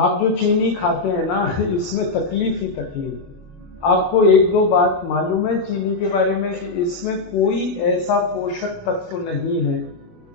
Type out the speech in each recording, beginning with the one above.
आप जो चीनी खाते हैं ना, इसमें तकलीफ ही तकलीफ। आपको एक दो बात मालूम है चीनी के बारे में कि इसमें कोई ऐसा पोषक तत्व नहीं है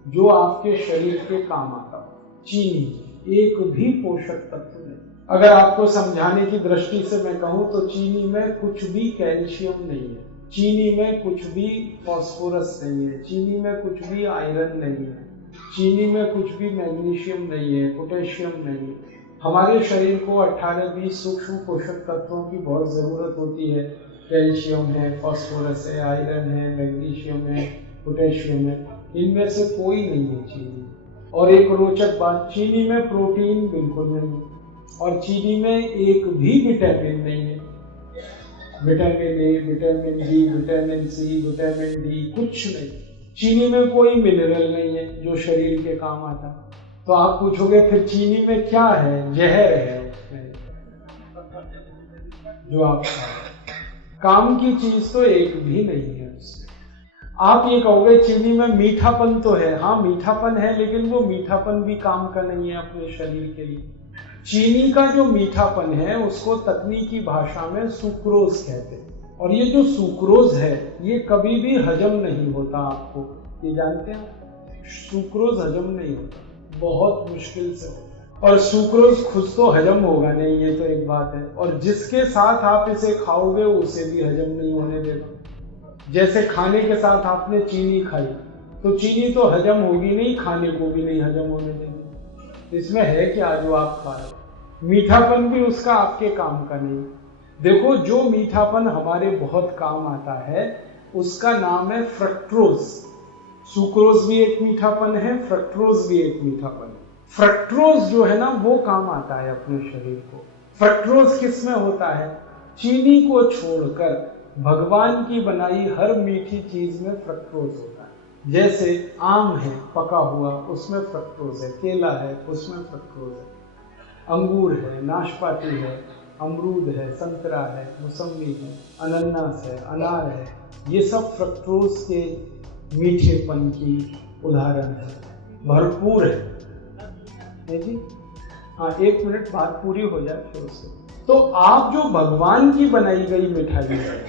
जो आपके शरीर के काम आता हो। चीनी एक भी पोषक तत्व नहीं। अगर आपको समझाने की दृष्टि से मैं कहूँ तो चीनी में कुछ भी कैल्शियम नहीं है, चीनी में कुछ भी फास्फोरस नहीं है, चीनी में कुछ भी आयरन नहीं है, चीनी में कुछ भी मैग्नीशियम नहीं है, पोटेशियम नहीं है। हमारे शरीर को 18-20 सूक्ष्म पोषक तत्वों की बहुत जरूरत होती है। कैल्शियम है, फास्फोरस है, आयरन है, मैग्नीशियम है, पोटेशियम है। इनमें से कोई नहीं है चीनी। और एक रोचक बात, चीनी में प्रोटीन बिल्कुल नहीं, और चीनी में एक भी विटामिन नहीं है। Vitamin A, vitamin B, vitamin C, vitamin D कुछ नहीं। चीनी में कोई मिनरल नहीं है जो शरीर के काम आता। तो आप पूछोगे फिर चीनी में क्या है? जहर है उसमें जो आप काम की चीज तो एक भी नहीं है उसमें। आप ये कहोगे चीनी में मीठापन तो है, हाँ मीठापन है, लेकिन वो मीठापन भी काम का नहीं है अपने शरीर के लिए। चीनी का जो मीठापन है उसको तकनीकी भाषा में सुक्रोज कहते हैं, और ये जो सुक्रोज है ये कभी भी हजम नहीं होता। आपको ये जानते हैं, सुक्रोज हजम नहीं होता, बहुत मुश्किल से होता है। और सुक्रोज खुद तो हजम होगा नहीं, ये तो एक बात है, और जिसके साथ आप इसे खाओगे उसे भी हजम नहीं होने देगा। जैसे खाने के साथ आपने चीनी खाई तो चीनी तो हजम होगी नहीं, खाने को भी नहीं हजम होने देगी। इसमें है क्या जो आप खा रहे हो? मीठापन भी उसका आपके काम का नहीं। देखो जो मीठापन हमारे बहुत काम आता है उसका नाम है फ्रक्टोज। सुक्रोज भी एक मीठापन है, फ्रक्टोज भी एक मीठापन है। फ्रक्टोज जो है ना वो काम आता है अपने शरीर को। फ्रक्टोज किस में होता है? चीनी को छोड़कर भगवान की बनाई हर मीठी चीज में फ्रक्टोज होता है। जैसे आम है पका हुआ, उसमें फ्रक्टोज है, केला है उसमें फ्रक्टोज है, अंगूर है, नाशपाती है, अमरूद है, संतरा है, मौसमी है, अनानास है, अनार है, ये सब फ्रक्टोज के मीठेपन की उदाहरण है, भरपूर है जी। हाँ, 1 मिनट बात पूरी हो जाए फिर उससे। तो आप जो भगवान की बनाई गई मिठाई है,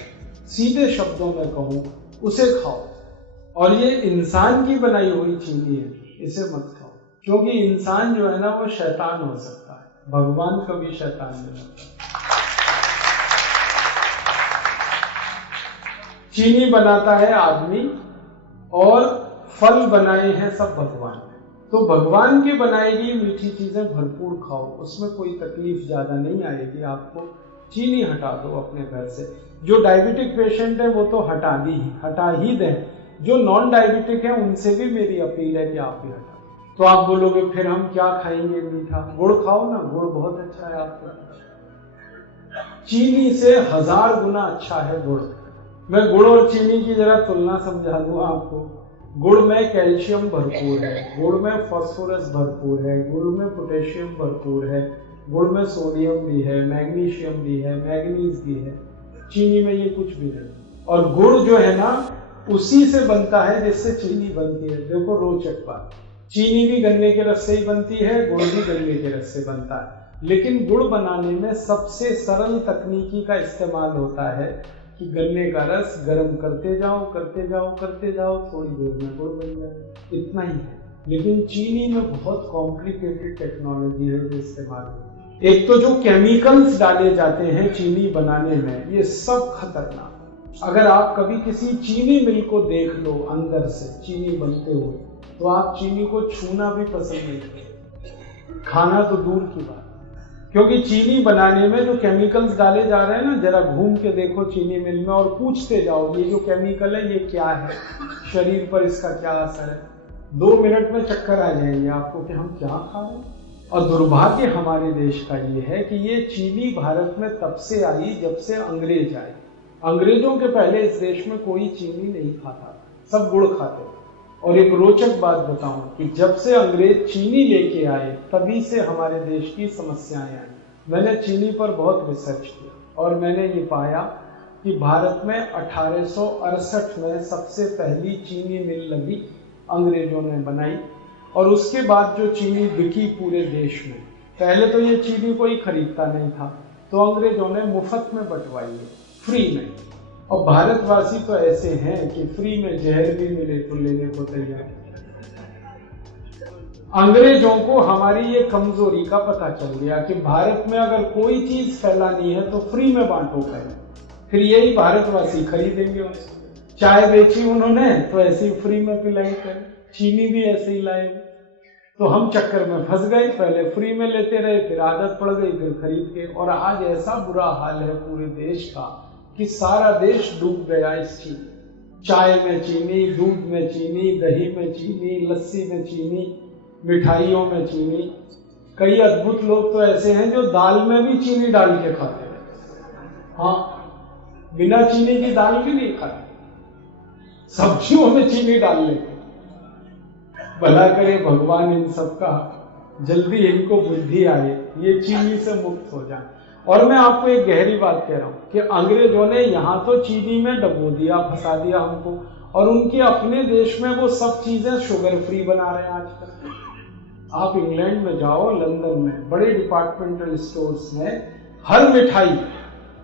सीधे शब्दों में कहूँ उसे खाओ, और ये इंसान की बनाई हुई चीनी है, इसे मत खाओ, क्योंकि इंसान जो है ना वो शैतान हो सकता है, भगवान कभी शैतान नहीं होता। चीनी बनाता है आदमी और फल बनाए हैं सब भगवान। तो भगवान की बनाई गई मीठी चीजें भरपूर खाओ, उसमें कोई तकलीफ ज्यादा नहीं आएगी आपको। चीनी हटा दो अपने घर से। जो डायबिटिक पेशेंट है वो तो हटा ही दें। जो नॉन डायबिटिक है उनसे भी मेरी अपील है कि आप भी हटा दें। तो आप बोलोगे फिर हम क्या खाएंगे मीठा? गुड़ खाओ ना, गुड़ बहुत अच्छा है आपको। चीनी से 1000 गुना अच्छा है गुड़। मैं गुड़ और चीनी की जरा तुलना समझा दूं आपको। गुड़ में कैल्शियम भरपूर है, गुड़ में फास्फोरस भरपूर है, गुड़ में पोटेशियम भरपूर है, गुड़ में सोडियम भी है, मैग्नीशियम भी है, मैग्नीज भी है। चीनी में ये कुछ भी नहीं। और गुड़ जो है ना उसी से बनता है जिससे चीनी बनती है। देखो रोचक बात, चीनी भी गन्ने के रस से ही बनती है, गुड़ भी गन्ने के रस से बनता है, लेकिन गुड़ बनाने में सबसे सरल तकनीकी का इस्तेमाल होता है कि गन्ने का रस गर्म करते जाओ, थोड़ी देर में गुड़ बन जाए, इतना ही है। लेकिन चीनी में बहुत कॉम्प्लिकेटेड टेक्नोलॉजी है जो इस्तेमाल होती है। एक तो जो केमिकल्स डाले जाते हैं चीनी बनाने में, ये सब खतरनाक। अगर आप कभी किसी चीनी मिल को देख लो अंदर से चीनी बनते हुए, तो आप चीनी को छूना भी पसंद नहीं करोगे, खाना तो दूर की बात। क्योंकि चीनी बनाने में जो केमिकल्स डाले जा रहे हैं ना, जरा घूम के देखो चीनी मिल में और पूछते जाओ ये जो केमिकल है ये क्या है, शरीर पर इसका क्या असर है। 2 मिनट में चक्कर आ जाएंगे आपको कि हम क्या खा रहे हैं। और दुर्भाग्य हमारे देश का ये है कि ये चीनी भारत में तब से आई जब से अंग्रेज आए। अंग्रेजों के पहले इस देश में कोई चीनी नहीं खाता, सब गुड़ खाते थे। और एक रोचक बात बताऊं कि जब से अंग्रेज चीनी लेके आए तभी से हमारे देश की समस्याएं आई। मैंने चीनी पर बहुत रिसर्च किया और मैंने ये पाया कि भारत में 1868 में सबसे पहली चीनी मिल लगी, अंग्रेजों ने बनाई, और उसके बाद जो चीनी बिकी पूरे देश में पहले तो ये चीनी कोई खरीदता नहीं था, तो अंग्रेजों ने मुफ्त में बंटवाई है, फ्री में। और भारतवासी तो ऐसे हैं कि फ्री में जहर भी मिले तो लेने को तैयार। अंग्रेजों को हमारी ये कमजोरी का पता चल गया कि भारत में अगर कोई चीज फैलानी है तो फ्री में बांटो पहले, फिर यही भारतवासी खरीदेंगे उसको। चाय बेची उन्होंने तो ऐसे ही फ्री में पिलाई कर, चीनी भी ऐसे ही लाए, तो हम चक्कर में फंस गए, पहले फ्री में लेते रहे, फिर आदत पड़ गई, फिर खरीद के। और आज ऐसा बुरा हाल है पूरे देश का कि सारा देश डूब गया इस चीनी। चाय में चीनी, दूध में चीनी, दही में चीनी, लस्सी में चीनी, मिठाइयों में चीनी। कई अद्भुत लोग तो ऐसे हैं जो दाल में भी चीनी डाल के खाते हैं। हाँ, बिना चीनी की दाल भी नहीं खाते, सब्जियों में चीनी डाल लेते। भला करे भगवान इन सबका, जल्दी इनको बुद्धि आए, ये चीनी से मुक्त हो जाए। और मैं आपको एक गहरी बात कह रहा हूं कि अंग्रेजों ने यहां तो चीनी में डबो दिया, फंसा दिया हमको, और उनके अपने देश में वो सब चीजें शुगर फ्री बना रहे हैं आजकल। आप इंग्लैंड में जाओ, लंदन में बड़े डिपार्टमेंटल स्टोर्स में हर मिठाई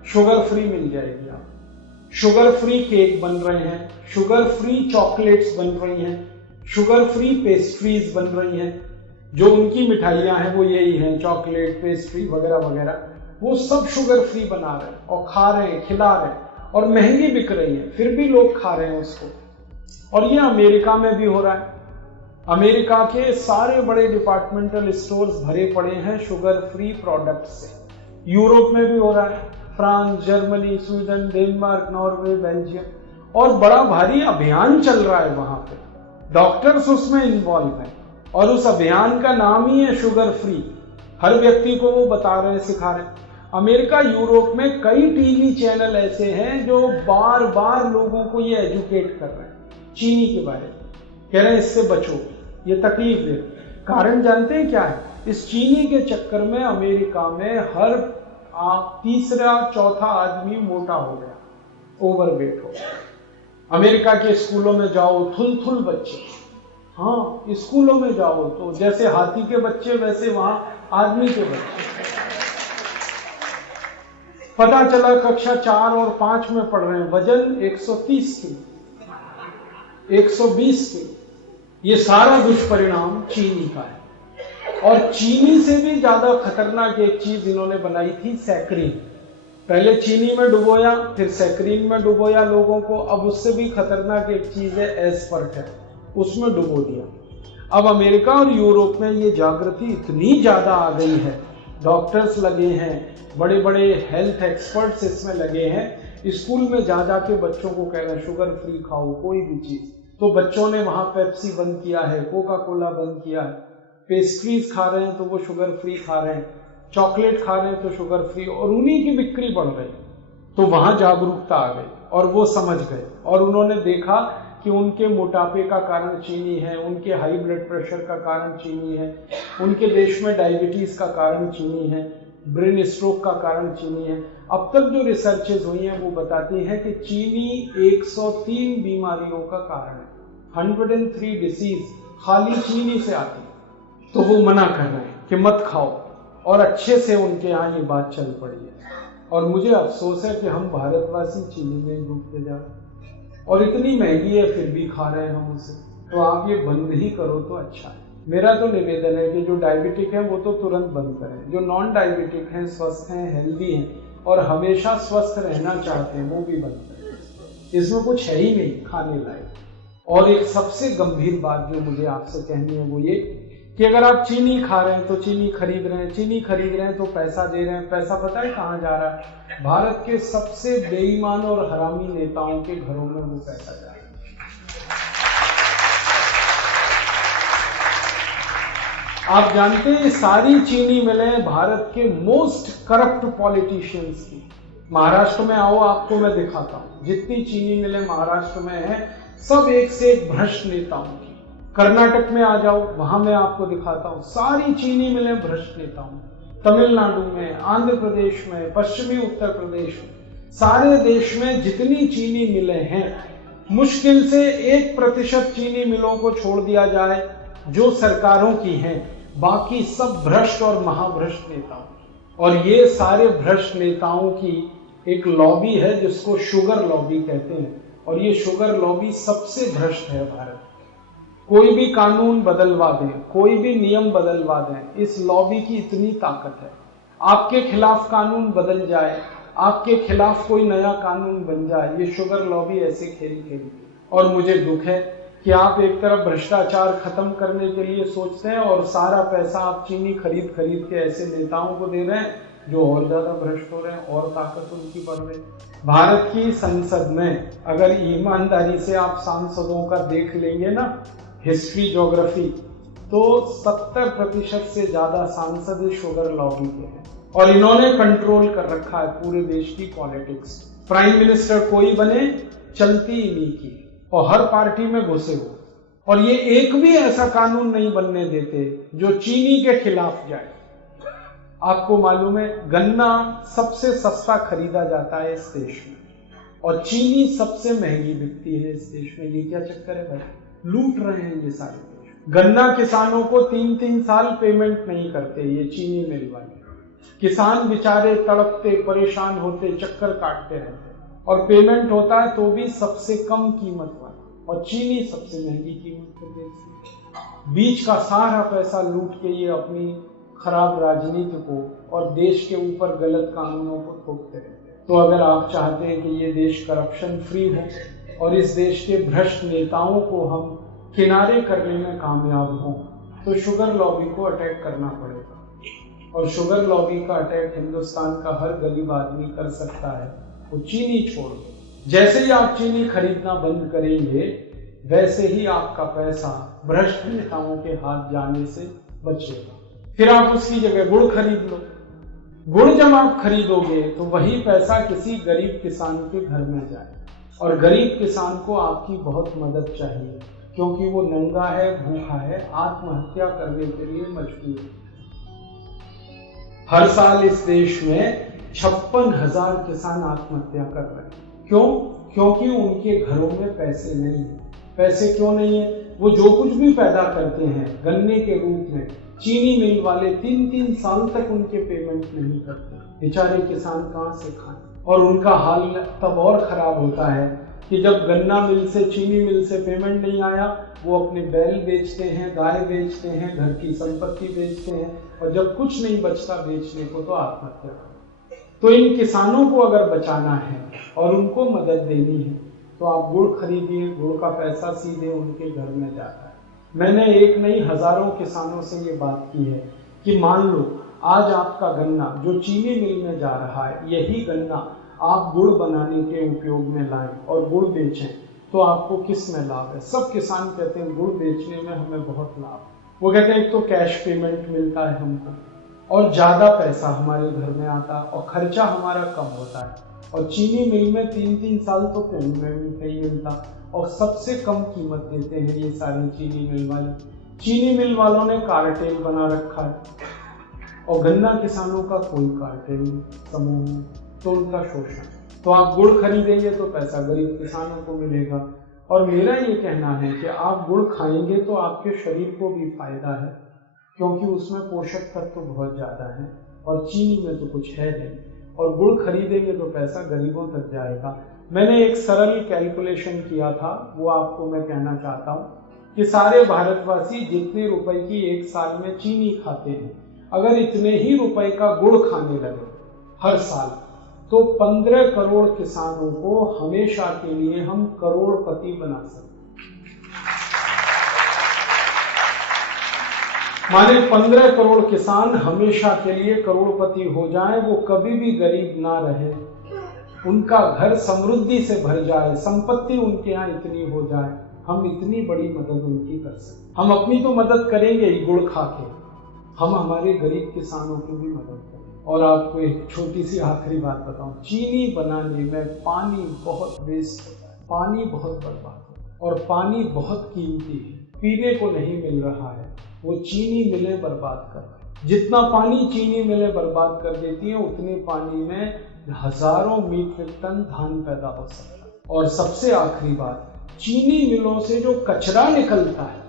शुगर फ्री मिल जाएगी। आप शुगर फ्री केक बन रहे हैं, शुगर फ्री चॉकलेट्स बन रही हैं, शुगर फ्री पेस्ट्रीज बन रही हैं। जो उनकी मिठाइयां हैं वो यही हैं, चॉकलेट, पेस्ट्री वगैरह वगैरह, वो सब शुगर फ्री बना रहे हैं और खा रहे हैं, खिला रहे हैं, और महंगी बिक रही है, फिर भी लोग खा रहे हैं उसको। और ये अमेरिका में भी हो रहा है। अमेरिका के सारे बड़े डिपार्टमेंटल स्टोर्स भरे पड़े हैं शुगर फ्री प्रोडक्ट से। यूरोप में भी हो रहा है, France, Germany, Sweden, Denmark, Norway, Belgium, और बड़ा भारी अभियान चल रहा है वहां पे। डॉक्टर्स उसमें इन्वॉल्व हैं, और उस अभियान का नाम ही है शुगर फ्री। हर व्यक्ति को वो बता रहे हैं, सिखा रहे हैं। अमेरिका, यूरोप में कई टीवी चैनल ऐसे हैं जो बार बार लोगों को ये एजुकेट कर रहे हैं चीनी के बारे में, कह रहे हैं इससे बचो, ये तकलीफ दे। कारण जानते हैं क्या है? इस चीनी के चक्कर में अमेरिका में हर तीसरा चौथा आदमी मोटा हो गया, ओवरवेट हो गया। अमेरिका के स्कूलों में जाओ, थुल बच्चे, हाँ स्कूलों में जाओ तो जैसे हाथी के बच्चे वैसे वहां आदमी के बच्चे। पता चला कक्षा 4 और 5 में पढ़ रहे हैं, वजन 130 किलो, 120 किलो। ये सारा दुष्परिणाम चीनी का है। और चीनी से भी ज्यादा खतरनाक एक चीज इन्होंने बनाई थी, सैकरीन। पहले चीनी में डुबोया, फिर सैकरीन में डुबोया लोगों को। अब उससे भी खतरनाक एक चीज है एस्पर्ट, उसमें डुबो दिया। अब अमेरिका और यूरोप में ये जागृति इतनी ज्यादा आ गई है, डॉक्टर्स लगे हैं, बड़े बड़े हेल्थ एक्सपर्ट्स इसमें लगे हैं। स्कूल में जा जाके बच्चों को कह रहे हैं शुगर फ्री खाओ कोई भी चीज। तो बच्चों ने वहां पेप्सी बंद किया है, कोका कोला बंद किया है, पेस्ट्रीज खा रहे हैं तो वो शुगर फ्री खा रहे हैं, चॉकलेट खा रहे हैं तो शुगर फ्री, और उन्हीं की बिक्री बढ़ रही। तो वहां जागरूकता आ गई और वो समझ गए, और उन्होंने देखा कि उनके मोटापे का कारण चीनी है, उनके हाई ब्लड प्रेशर का कारण चीनी है, उनके देश में डायबिटीज का कारण चीनी है, ब्रेन स्ट्रोक का कारण चीनी है। अब तक जो रिसर्चेज हुई हैं वो बताती हैं कि चीनी 103 बीमारियों का कारण है, 103 डिसीज खाली चीनी से आती है। तो वो मना कर रहे हैं कि मत खाओ, और अच्छे से उनके यहाँ ये बात चल पड़ी है। और मुझे अफसोस है कि हम भारतवासी चीनी में डूबते जा रहे हैं, और इतनी महंगी है फिर भी खा रहे हैं हम उसे। तो आप ये बंद ही करो तो अच्छा है। मेरा तो निवेदन है कि जो डायबिटिक है वो तो तुरंत बंद करें, जो नॉन डायबिटिक हैं, स्वस्थ हैं, हेल्दी हैं और हमेशा स्वस्थ रहना चाहते हैं, वो भी बंद करें। इसमें कुछ है ही नहीं खाने लायक। और एक सबसे गंभीर बात जो मुझे आपसे कहनी है वो ये कि अगर आप चीनी खा रहे हैं तो चीनी खरीद रहे हैं, चीनी खरीद रहे हैं तो पैसा दे रहे हैं। पैसा पता है कहाँ जा रहा है? भारत के सबसे बेईमान और हरामी नेताओं के घरों में वो पैसा जा रहा है। आप जानते हैं सारी चीनी मिलें भारत के मोस्ट करप्ट पॉलिटिशियंस की। महाराष्ट्र में आओ, आपको मैं दिखाता हूं, जितनी चीनी मिलें महाराष्ट्र में है सब एक से एक भ्रष्ट नेताओं की। कर्नाटक में आ जाओ, वहां मैं आपको दिखाता हूं, सारी चीनी मिलें भ्रष्ट नेताओं। तमिलनाडु में, आंध्र प्रदेश में, पश्चिमी उत्तर प्रदेश में, सारे देश में जितनी चीनी मिलें हैं, मुश्किल से 1% चीनी मिलों को छोड़ दिया जाए जो सरकारों की हैं, बाकी सब भ्रष्ट और महाभ्रष्ट नेताओं की। और ये सारे भ्रष्ट नेताओं की एक लॉबी है जिसको शुगर लॉबी कहते हैं, और ये शुगर लॉबी सबसे भ्रष्ट है भारत। कोई भी कानून बदलवा दें, कोई भी नियम बदलवा दें, इस लॉबी की इतनी ताकत है। आपके खिलाफ कानून बदल जाए, आपके खिलाफ कोई नया कानून बन जाए, ये शुगर लॉबी ऐसे खेल खेलती है। और मुझे दुख है कि आप एक तरफ भ्रष्टाचार खत्म करने के लिए सोचते हैं और सारा पैसा आप चीनी खरीद खरीद के ऐसे नेताओं को दे रहे हैं जो और ज्यादा भ्रष्ट हो रहे हैं और ताकत उनकी बढ़ रही है। भारत की संसद में अगर ईमानदारी से आप सांसदों का देख लेंगे ना हिस्ट्री ज्योग्राफी, तो 70% से ज्यादा सांसद शुगर लॉबी के हैं और इन्होंने कंट्रोल कर रखा है पूरे देश की पॉलिटिक्स। प्राइम मिनिस्टर कोई बने, चलती इन्हीं की, और हर पार्टी में घुसे हो, और ये एक भी ऐसा कानून नहीं बनने देते जो चीनी के खिलाफ जाए। आपको मालूम है गन्ना सबसे सस्ता खरीदा जाता है इस देश में और चीनी सबसे महंगी बिकती है इस देश में। ये क्या चक्कर है भाई? लूट रहे हैं ये सारे देश। गन्ना किसानों को 3-3 साल पेमेंट नहीं करते ये चीनी मिल वाले। किसान बेचारे तड़पते परेशान होते चक्कर काटते रहते, और पेमेंट होता है तो भी सबसे कम कीमत वाला, और चीनी सबसे महंगी कीमत पर बेचती है। बीच का सारा पैसा लूट के ये अपनी खराब राजनीति को और देश के ऊपर गलत कानूनों को थोपते रहते हैं। तो अगर आप चाहते हैं कि ये देश करप्शन फ्री हो और इस देश के भ्रष्ट नेताओं को हम किनारे करने में कामयाब हों, तो शुगर लॉबी को अटैक करना पड़ेगा। और शुगर लॉबी का अटैक हिंदुस्तान का हर गरीब आदमी कर सकता है। वो चीनी छोड़ दो। जैसे ही आप चीनी खरीदना बंद करेंगे वैसे ही आपका पैसा भ्रष्ट नेताओं के हाथ जाने से बचेगा। फिर आप उसकी जगह गुड़ खरीद लो। गुड़ जब आप खरीदोगे तो वही पैसा किसी गरीब किसान के घर में जाए, और गरीब किसान को आपकी बहुत मदद चाहिए क्योंकि वो नंगा है, भूखा है, आत्महत्या करने के लिए मजबूर है। हर साल इस देश में 56,000 किसान आत्महत्या कर रहे हैं। क्यों? क्योंकि उनके घरों में पैसे नहीं है। पैसे क्यों नहीं है? वो जो कुछ भी पैदा करते हैं गन्ने के रूप में, चीनी मिल वाले 3-3 साल तक उनके पेमेंट नहीं करते। बेचारे किसान कहां से खाएं? और उनका हाल तब और खराब होता है कि जब गन्ना मिल से, चीनी मिल से पेमेंट नहीं आया, वो अपने बैल बेचते हैं, गाय बेचते हैं, घर की संपत्ति बेचते हैं, और जब कुछ नहीं बचता बेचने को तो आत्महत्या करते हैं। तो इन किसानों को अगर बचाना है और उनको मदद देनी है तो आप गुड़ खरीदिए। गुड़ का पैसा सीधे उनके घर में जाता है। मैंने एक नहीं हजारों किसानों से ये बात की है कि मान लो आज आपका गन्ना जो चीनी मिल में जा रहा है, यही गन्ना आप गुड़ बनाने के उपयोग में लाएं और गुड़ बेचें, तो आपको किस में लाभ है? सब किसान कहते हैं गुड़ बेचने में हमें बहुत लाभ है। वो कहते हैं एक तो कैश पेमेंट मिलता है हमको और ज्यादा पैसा हमारे घर में आता है और खर्चा हमारा कम होता है, और चीनी मिल में 3-3 साल तो पेमेंट नहीं मिलता और सबसे कम कीमत देते हैं ये सारी चीनी मिल वाले। चीनी मिल वालों ने कार्टेल बना रखा है और गन्ना किसानों का कोई कार्टेल समूह नहीं, तो उनका शोषण। तो आप गुड़ खरीदेंगे तो पैसा गरीब किसानों को मिलेगा। और मेरा ये कहना है कि आप गुड़ खाएंगे तो आपके शरीर को भी फायदा है क्योंकि उसमें पोषक तत्व तो बहुत ज्यादा है और चीनी में तो कुछ है नहीं, और गुड़ खरीदेंगे तो पैसा गरीबों तक जाएगा। मैंने एक सरल कैलकुलेशन किया था, वो आपको मैं कहना चाहता हूँ कि सारे भारतवासी जितने रुपए की एक साल में चीनी खाते हैं, अगर इतने ही रुपए का गुड़ खाने लगे हर साल, तो 15 करोड़ किसानों को हमेशा के लिए हम करोड़पति बना सकते। माने 15 करोड़ किसान हमेशा के लिए करोड़पति हो जाएं, वो कभी भी गरीब ना रहे, उनका घर समृद्धि से भर जाए, संपत्ति उनके यहाँ इतनी हो जाए, हम इतनी बड़ी मदद उनकी कर सकते। हम अपनी तो मदद करेंगे ही गुड़ खा के, हम हमारे गरीब किसानों की भी मदद करें। और आपको एक छोटी सी आखिरी बात बताऊं, चीनी बनाने में पानी बहुत वेस्ट होता है, पानी बहुत बर्बाद होता है, और पानी बहुत कीमती है, पीने को नहीं मिल रहा है, वो चीनी मिलें बर्बाद कर रही है। जितना पानी चीनी मिलें बर्बाद कर देती है, उतने पानी में हजारों मीट्रिक टन धान पैदा हो सकता है। और सबसे आखिरी बात, चीनी मिलों से जो कचरा निकलता है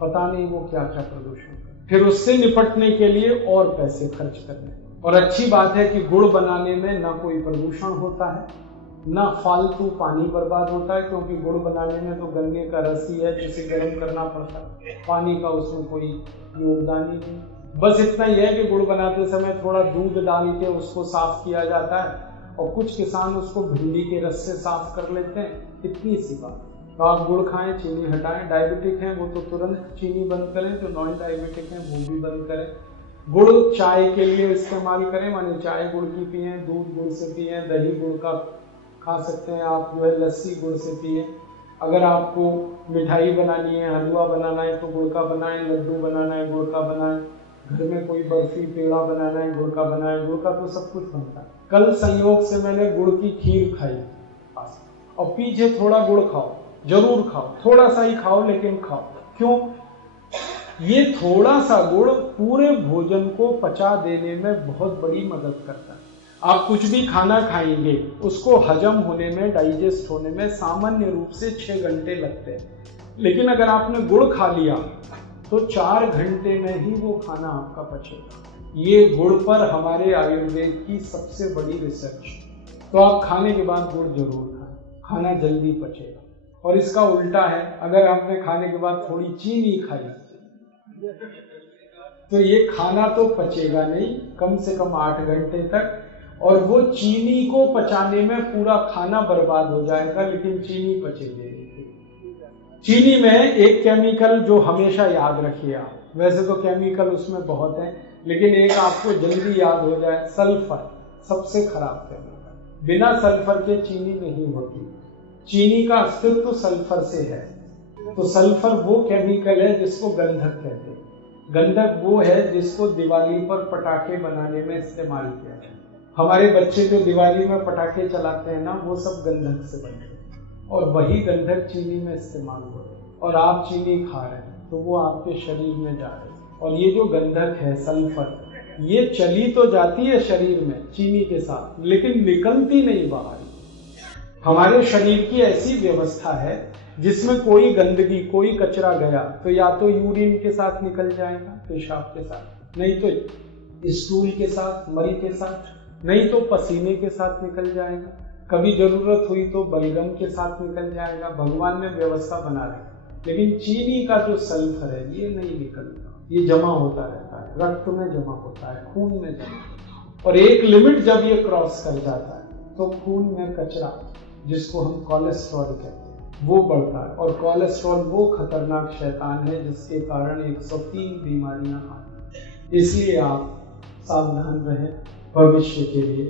पता नहीं वो क्या क्या प्रदूषण कर, फिर उससे निपटने के लिए और पैसे खर्च करने। और अच्छी बात है कि गुड़ बनाने में ना कोई प्रदूषण होता है, ना फालतू पानी बर्बाद होता है, क्योंकि गुड़ बनाने में तो गन्ने का रस ही है जिसे गर्म करना पड़ता है, पानी का उसमें कोई योगदान ही नहीं। बस इतना ही है कि गुड़ बनाते समय थोड़ा दूध डाल के उसको साफ किया जाता है, और कुछ किसान उसको भिंडी के रस से साफ कर लेते हैं, इतनी सी बात। तो आप गुड़ खाएं, चीनी हटाएं। डायबिटिक हैं वो तो तुरंत चीनी बंद करें, जो नॉन डायबिटिक हैं वो भी बंद करें। गुड़ चाय के लिए इस्तेमाल करें, माने चाय गुड़ की पिए, दूध गुड़ से पिए, दही गुड़ का खा सकते हैं आप, जो है लस्सी गुड़ से पिए। अगर आपको मिठाई बनानी है, हलवा बनाना है तो गुड़ का बनाएं, लड्डू बनाना है गुड़ का बनाएं, घर में कोई बर्फी पेड़ा बनाना है गुड़ का बनाएं, गुड़ का तो सब कुछ बनता है। कल संयोग से मैंने गुड़ की खीर खाई, और पीछे थोड़ा गुड़ खाओ, जरूर खाओ, थोड़ा सा ही खाओ लेकिन खाओ। क्यों? ये थोड़ा सा गुड़ पूरे भोजन को पचा देने में बहुत बड़ी मदद करता है। आप कुछ भी खाना खाएंगे, उसको हजम होने में, डाइजेस्ट होने में सामान्य रूप से 6 घंटे लगते हैं, लेकिन अगर आपने गुड़ खा लिया तो 4 घंटे में ही वो खाना आपका पचेगा। ये गुड़ पर हमारे आयुर्वेद की सबसे बड़ी रिसर्च। तो आप खाने के बाद गुड़ जरूर खाएं, खाना जल्दी पचेगा। और इसका उल्टा है, अगर आपने खाने के बाद थोड़ी चीनी खाई तो ये खाना तो पचेगा नहीं कम से कम 8 घंटे तक, और वो चीनी को पचाने में पूरा खाना बर्बाद हो जाएगा, लेकिन चीनी पचेगी। चीनी में एक केमिकल जो हमेशा याद रखिए आप, वैसे तो केमिकल उसमें बहुत है, लेकिन एक आपको जल्दी याद हो जाए, सल्फर सबसे खराब केमिकल। बिना सल्फर के चीनी नहीं होती। चीनी का अस्तित्व सल्फर से है। तो सल्फर वो केमिकल है जिसको गंधक कहते हैं। गंधक वो है जिसको दिवाली पर पटाखे बनाने में इस्तेमाल किया जाए। हमारे बच्चे जो दिवाली में पटाखे चलाते हैं ना, वो सब गंधक से बनते हैं, और वही गंधक चीनी में इस्तेमाल हो रहे हैं, और आप चीनी खा रहे हैं तो वो आपके शरीर में जा रहे हैं। और ये जो गंधक है सल्फर, ये चली तो जाती है शरीर में चीनी के साथ, लेकिन निकलती नहीं बाहर। हमारे शरीर की ऐसी व्यवस्था है जिसमें कोई गंदगी, कोई कचरा गया तो या तो यूरिन के साथ निकल जाएगा, पेशाब के साथ, नहीं तो स्टूल के साथ, मल के साथ, नहीं तो पसीने के साथ निकल जाएगा, कभी जरूरत हुई तो बलगम के साथ निकल जाएगा। भगवान ने व्यवस्था बना रखी। लेकिन चीनी का जो सल्फर है ये नहीं निकलता, ये जमा होता रहता है, रक्त में जमा होता है, खून में जमा होता है, और एक लिमिट जब ये क्रॉस कर जाता है तो खून में कचरा, जिसको हम कोलेस्ट्रॉल कहते हैं, वो बढ़ता है। और कोलेस्ट्रॉल वो खतरनाक शैतान है जिसके कारण 103 बीमारियां आती हैं। इसलिए आप सावधान रहें भविष्य के लिए।